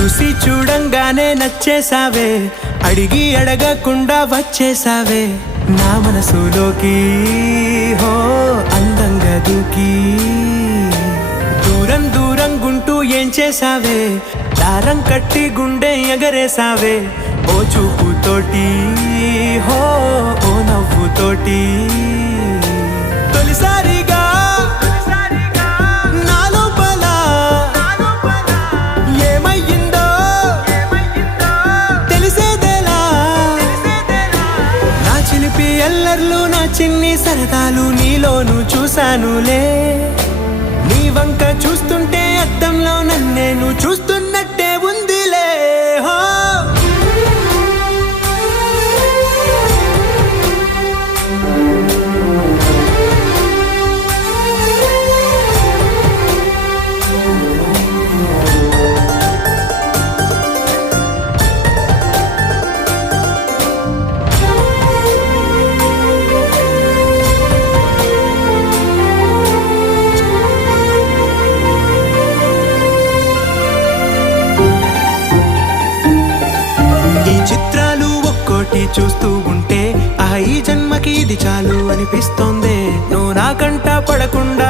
చూసి చూడంగానే నచ్చేసావే, అడిగి అడగకుండా వచ్చేసావే నా మనసులోకి. హో అందంగా దూకి దూరం దూరం గుంటూ ఏం చేసావే, దారం కట్టి గుండె ఎగరేసావే ఓ చూపుతోటి. హో ఓ నవ్వుతోటి తొలిసారిగా నా లోపల ఏమయ్యిందో తెలిసేదేలా. నా చిలిపి ఎల్లర్లు నా చిన్ని సరదాలు నీలోను చూశానులే. నీ వంక చూస్తుంటే అద్దంలో నన్నేను చూస్తున్నట్టే ఉందిలే. హో చిత్రాలు ఒక్కోటి చూస్తూ ఉంటే ఈ జన్మకి ఇది చాలు అనిపిస్తోంది. నువ్వు నాకంట పడకుండా